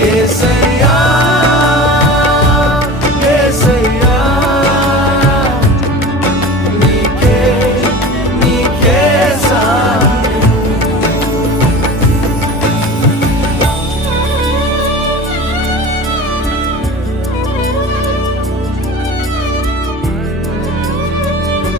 Yes,